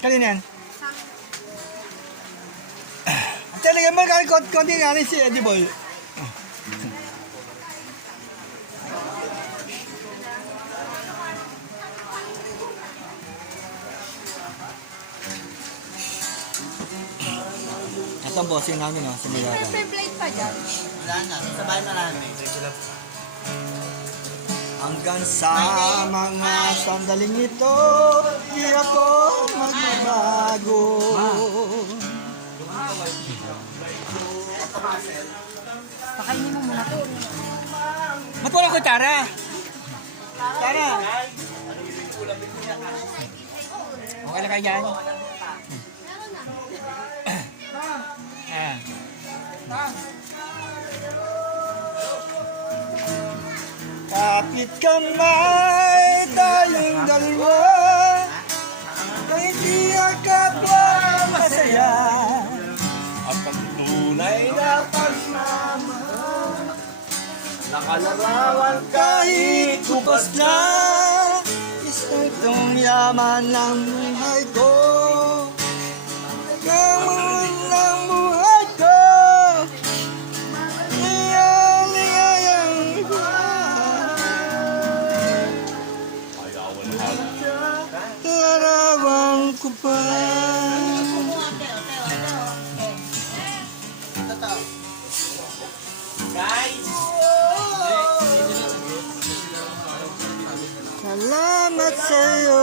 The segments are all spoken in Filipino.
Kanina yan. Talaga mo kahit konti nga rin si Eddie Boy. Ito ang bossing namin, si Mayara. May blade pa dyan. Wala na, sabay marami. Hanggang sa mga sandaling ito, di ako magbabago. Pakainin mo muna to. Ba't wala ko Tara? Tara! Okay na kayo dyan? Kapit kamay tayong dalawa, kay di kapwa masaya. At ang tunay na pagsama, nakalarawan kahit bukas na. Itong yaman ng buhay ko, gamon ng buhay ko. Niyayang larawan ko pa. Salamat sa'yo.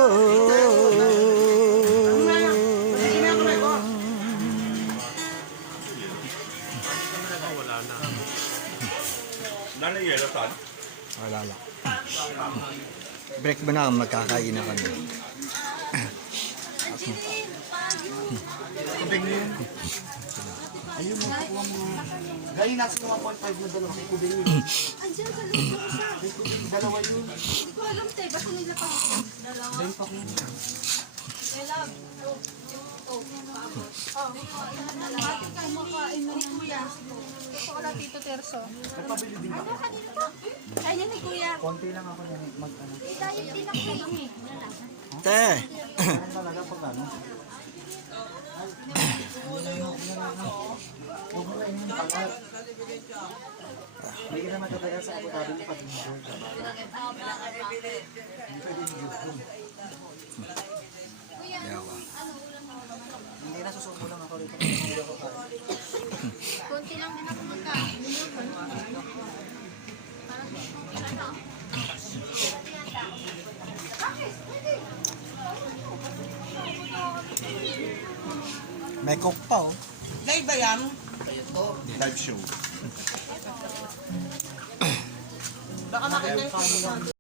Wala lang. Break ba na magkakain na kami? Kubig mo yun. Ayun mo, kuha mo. Gaya nasa 1.5 na dalawa. Kubig mo yun. Andiyan sa loob. Dalawa yun. Hindi ko alam tayo. Ba't nila pa ako? Dalawa. Dahil pa ko. I love. Ate ka makain na yung kuya. Gusto ko lang Tito Terso. Nagpabili din ako. Kaya ni kuya. Konti lang ako yan. Mag-ano. Diet din ako lang eh. Te! Ano talaga pag ano? Hindi ka na magkabaya sa Abu Dhabi pag Yawa. hindi na susuko lang ako rito. Konti lang din ako magkain. May cook pa oh. Live ba yan? Live show. Baka makita yung